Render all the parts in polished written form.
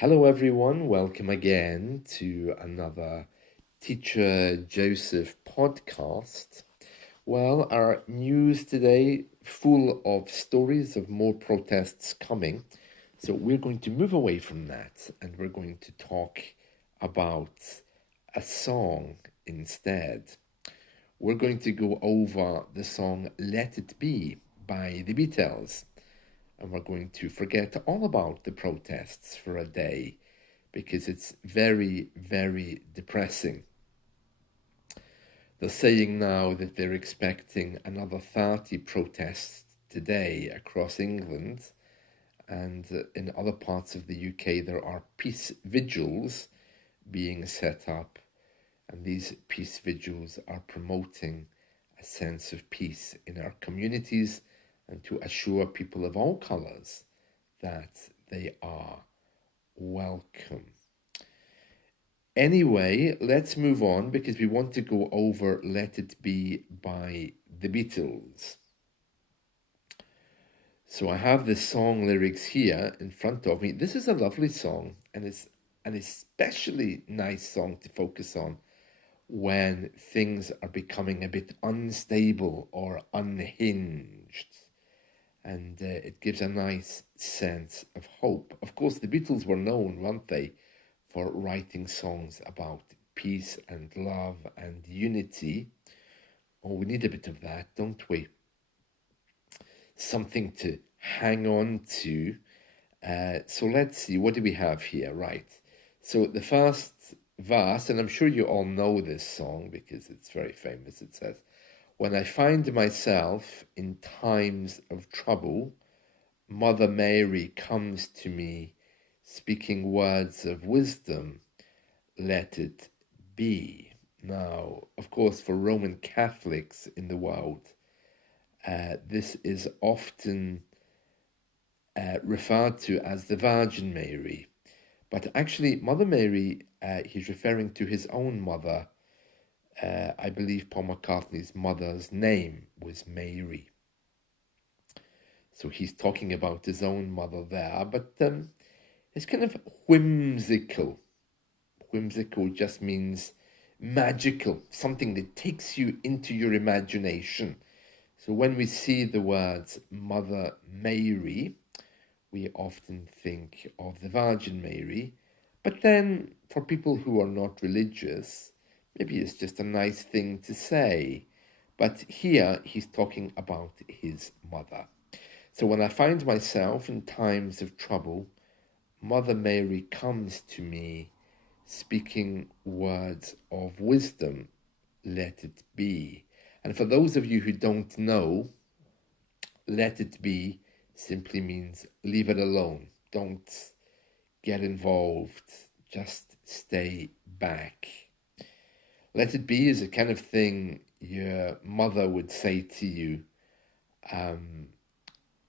Hello, everyone. Welcome again to another Teacher Joseph podcast. Well, our news today full of stories of more protests coming. So we're going to move away from that and we're going to talk about a song instead. We're going to go over the song Let It Be by the Beatles. And we're going to forget all about the protests for a day because it's very, very depressing. They're saying now that they're expecting another 30 protests today across England, and in other parts of the UK there are peace vigils being set up, and these peace vigils are promoting a sense of peace in our communities and to assure people of all colours that they are welcome. Anyway, let's move on because we want to go over Let It Be by the Beatles. So I have the song lyrics here in front of me. This is a lovely song, and it's an especially nice song to focus on when things are becoming a bit unstable or unhinged. And it gives a nice sense of hope. Of course, the Beatles were known, weren't they, for writing songs about peace and love and unity. Oh, we need a bit of that, don't we? Something to hang on to. So let's see, what do we have here? Right. So the first verse, and I'm sure you all know this song because it's very famous. It says, "When I find myself in times of trouble, Mother Mary comes to me, speaking words of wisdom, let it be." Now, of course, for Roman Catholics in the world, this is often referred to as the Virgin Mary. But actually, Mother Mary, he's referring to his own mother. I believe Paul McCartney's mother's name was Mary. So he's talking about his own mother there, but it's kind of whimsical. Whimsical just means magical, something that takes you into your imagination. So when we see the words Mother Mary, we often think of the Virgin Mary. But then for people who are not religious, maybe it's just a nice thing to say. But here he's talking about his mother. So when I find myself in times of trouble, Mother Mary comes to me speaking words of wisdom, let it be. And for those of you who don't know, let it be simply means leave it alone. Don't get involved. Just stay back. Let it be is a kind of thing your mother would say to you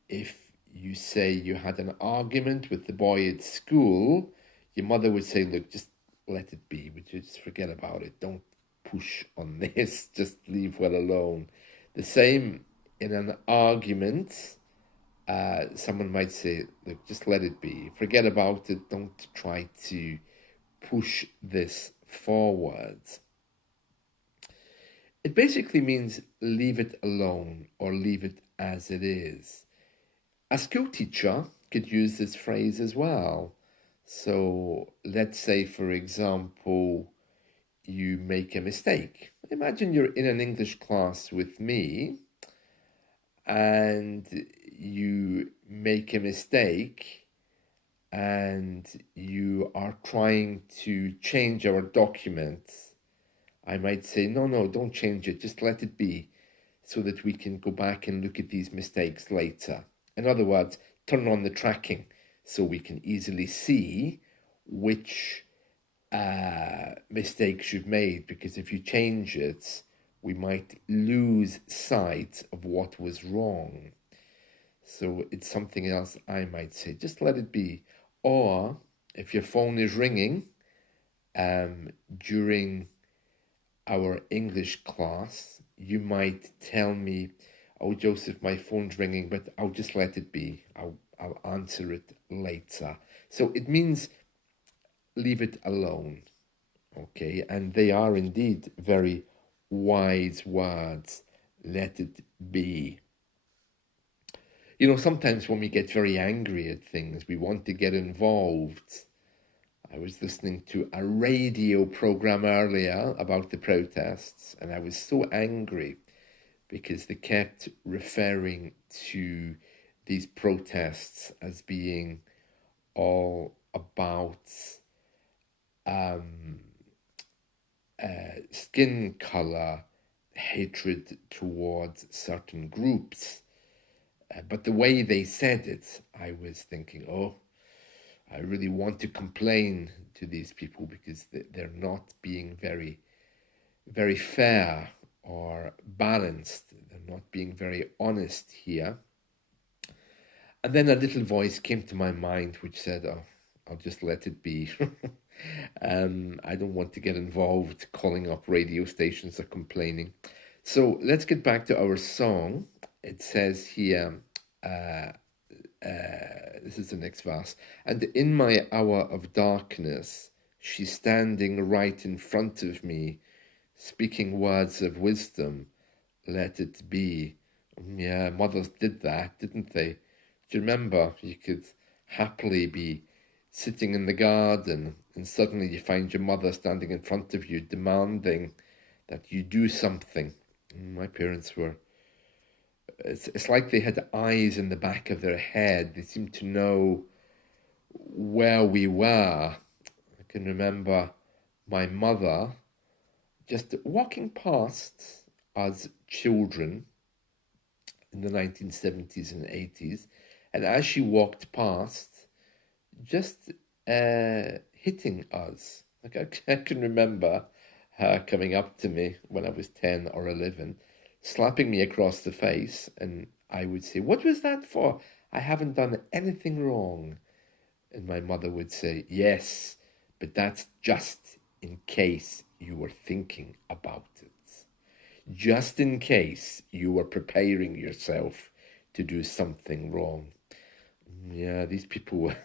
if you say you had an argument with the boy at school. Your mother would say, look, just let it be. Would you just forget about it? Don't push on this. Just leave well alone. The same in an argument. Someone might say, look, just let it be. Forget about it. Don't try to push this forward. It basically means leave it alone or leave it as it is. A school teacher could use this phrase as well. So let's say, for example, you make a mistake. Imagine you're in an English class with me and you make a mistake and you are trying to change our document. I might say, no, don't change it. Just let it be so that we can go back and look at these mistakes later. In other words, turn on the tracking so we can easily see which mistakes you've made, because if you change it, we might lose sight of what was wrong. So it's something else I might say, just let it be. Or if your phone is ringing during our English class, you might tell me, oh, Joseph, my phone's ringing, but I'll just let it be. I'll answer it later. So it means leave it alone. Okay, and they are indeed very wise words. Let it be. You know, sometimes when we get very angry at things, we want to get involved. I was listening to a radio program earlier about the protests, and I was so angry because they kept referring to these protests as being all about um, skin color, hatred towards certain groups. But the way they said it, I was thinking, oh, I really want to complain to these people because they're not being very, very fair or balanced. They're not being very honest here. And then a little voice came to my mind which said, oh, I'll just let it be. I don't want to get involved calling up radio stations or complaining. So let's get back to our song. It says here, this is the next verse. And in my hour of darkness, she's standing right in front of me, speaking words of wisdom. Let it be. Yeah, mothers did that, didn't they? Do you remember? You could happily be sitting in the garden and suddenly you find your mother standing in front of you demanding that you do something. My parents were, it's like they had eyes in the back of their head. They seemed to know where we were. I can remember my mother just walking past us children in the 1970s and 80s, and as she walked past, just hitting us. Like I can remember her coming up to me when I was 10 or 11, slapping me across the face, and I would say, "What was that for? I haven't done anything wrong." And my mother would say, "Yes, but that's just in case you were thinking about it. Just in case you were preparing yourself to do something wrong." Yeah, these people were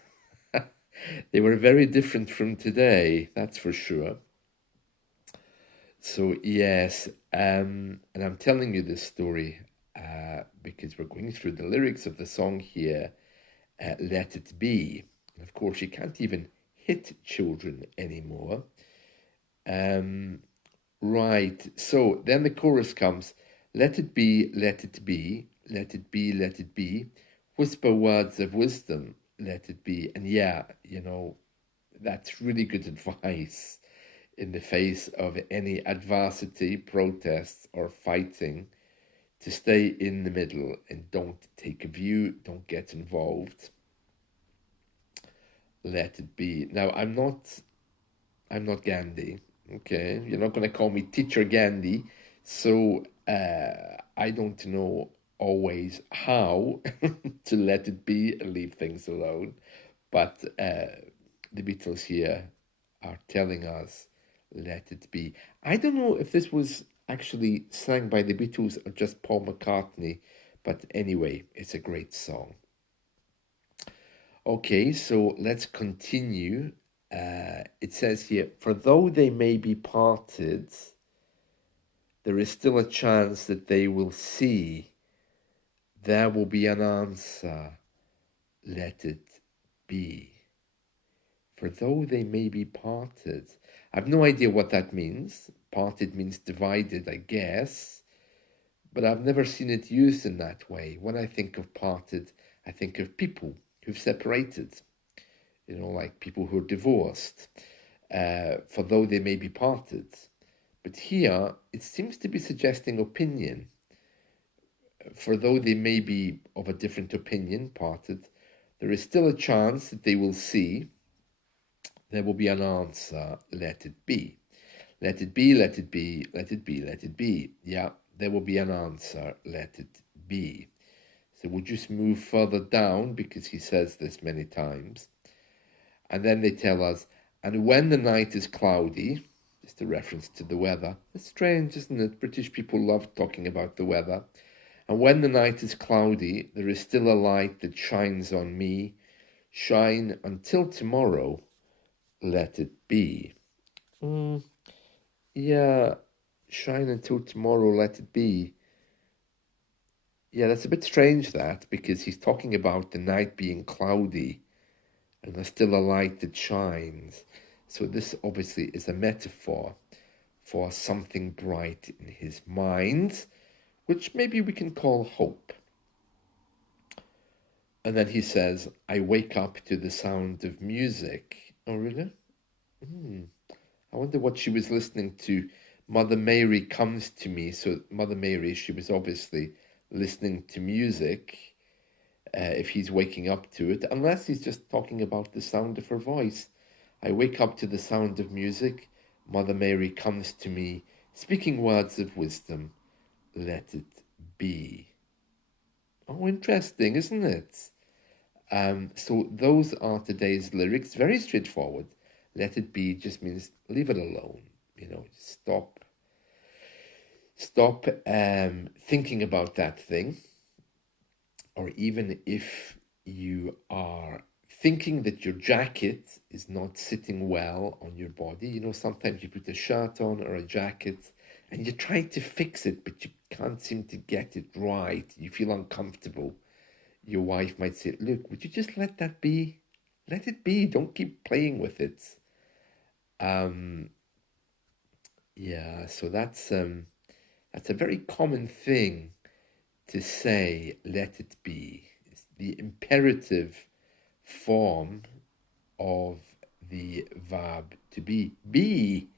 they were very different from today, that's for sure. So yes, and I'm telling you this story because we're going through the lyrics of the song here, Let It Be. And of course, you can't even hit children anymore. Right, so then the chorus comes, let it be, let it be, let it be, let it be, whisper words of wisdom, let it be. And yeah, you know, that's really good advice in the face of any adversity, protests, or fighting, to stay in the middle and don't take a view, don't get involved. Let it be. Now, I'm not Gandhi. Okay, you're not going to call me Teacher Gandhi, so I don't know always how to let it be and leave things alone. But the Beatles here are telling us, let it be. I don't know if this was actually sang by the Beatles or just Paul McCartney, but anyway, it's a great song. Okay, so let's continue. It says here, for though they may be parted, there is still a chance that they will see. There will be an answer. Let it be. For though they may be parted. I've no idea what that means. Parted means divided, I guess. But I've never seen it used in that way. When I think of parted, I think of people who've separated. You know, like people who are divorced. For though they may be parted. But here, it seems to be suggesting opinion. For though they may be of a different opinion, parted, there is still a chance that they will see. There will be an answer. Let it be. Let it be, let it be, let it be, let it be. Yeah, there will be an answer. Let it be. So we'll just move further down because he says this many times. And then they tell us, and when the night is cloudy, just a reference to the weather. It's strange, isn't it? British people love talking about the weather. And when the night is cloudy, there is still a light that shines on me. Shine until tomorrow. let it be. Mm, yeah, shine until tomorrow, let it be. Yeah, that's a bit strange that, because he's talking about the night being cloudy and there's still a light that shines. So this obviously is a metaphor for something bright in his mind, which maybe we can call hope. And then he says, I wake up to the sound of music. Oh, really? Hmm. I wonder what she was listening to. Mother Mary comes to me. So, Mother Mary, she was obviously listening to music if he's waking up to it, unless he's just talking about the sound of her voice. I wake up to the sound of music. Mother Mary comes to me, speaking words of wisdom. Let it be. Oh, interesting, isn't it? So those are today's lyrics. Very straightforward. Let it be just means leave it alone. Stop thinking about that thing. Or even if you are thinking that your jacket is not sitting well on your body, sometimes you put a shirt on or a jacket and you try to fix it, but you can't seem to get it right. You feel uncomfortable. Your wife might say, look, would you just let that be? Let it be. Don't keep playing with it. Um, yeah, so that's a very common thing to say, let it be. It's the imperative form of the verb to be. Be,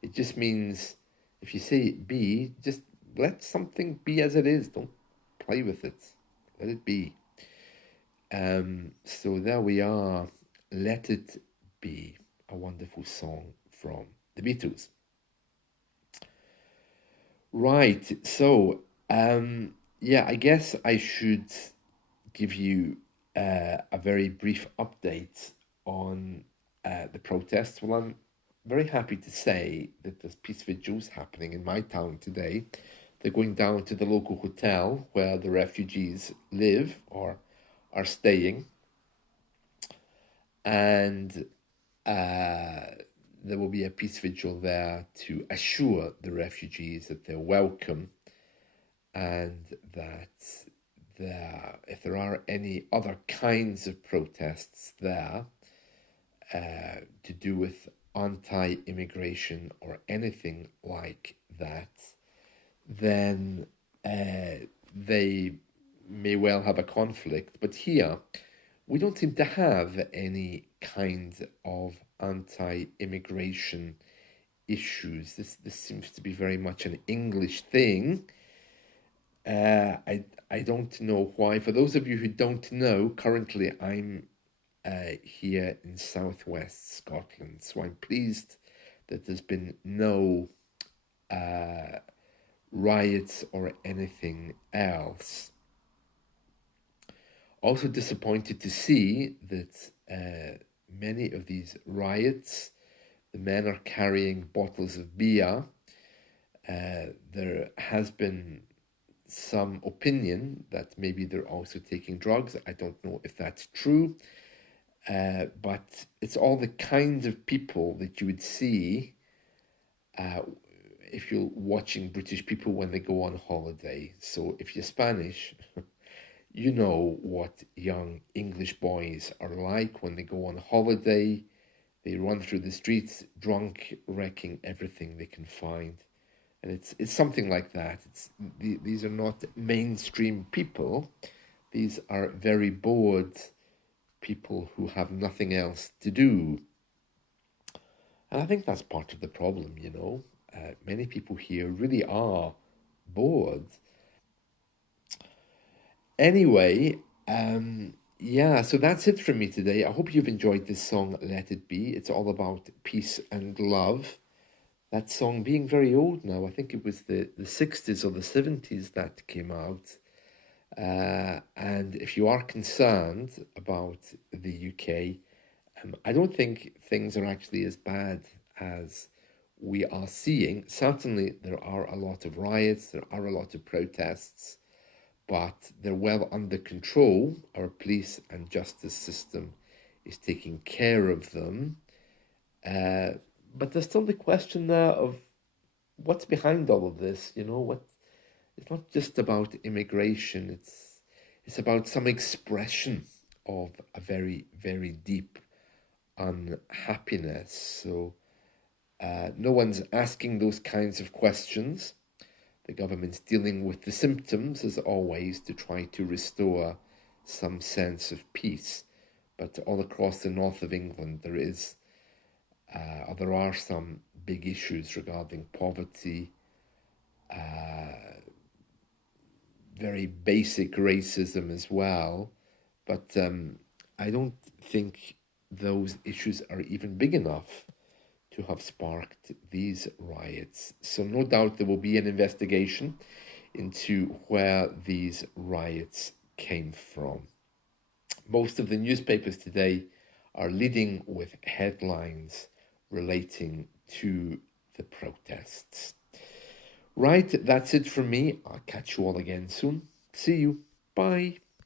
it just means, if you say be, just let something be as it is. Don't play with it. Let it be. So there we are. Let It Be, a wonderful song from the Beatles. Right. So, yeah, I guess I should give you a very brief update on the protests. Well, I'm very happy to say that there's peace vigils happening in my town today. They're going down to the local hotel where the refugees live or are staying, and there will be a peace vigil there to assure the refugees that they're welcome and that if there are any other kinds of protests there to do with anti-immigration or anything like that, then they may well have a conflict. But here, we don't seem to have any kind of anti-immigration issues. This seems to be very much an English thing. I don't know why. For those of you who don't know, currently I'm here in southwest Scotland, so I'm pleased that there's been no riots or anything else. Also disappointed to see that many of these riots, the men are carrying bottles of beer. There has been some opinion that maybe they're also taking drugs. I don't know if that's true, but it's all the kinds of people that you would see if you're watching British people when they go on holiday. So if you're Spanish, you know what young English boys are like when they go on holiday. They run through the streets drunk, wrecking everything they can find. And it's something like that. These are not mainstream people. These are very bored people who have nothing else to do. And I think that's part of the problem, Many people here really are bored. Anyway, yeah, so that's it from me today. I hope you've enjoyed this song, Let It Be. It's all about peace and love. That song being very old now. I think it was the 60s or the 70s that came out. And if you are concerned about the UK, I don't think things are actually as bad as we are seeing. Certainly, there are a lot of riots, there are a lot of protests, but they're well under control. Our police and justice system is taking care of them. But there's still the question there of what's behind all of this. It's not just about immigration. It's about some expression of a very, very deep unhappiness. So no one's asking those kinds of questions. The government's dealing with the symptoms, as always, to try to restore some sense of peace. But all across the north of England, there are some big issues regarding poverty, very basic racism as well. But I don't think those issues are even big enough to have sparked these riots. So no doubt there will be an investigation into where these riots came from. Most of the newspapers today are leading with headlines relating to the protests. Right, that's it from me. I'll catch you all again soon. See you. Bye.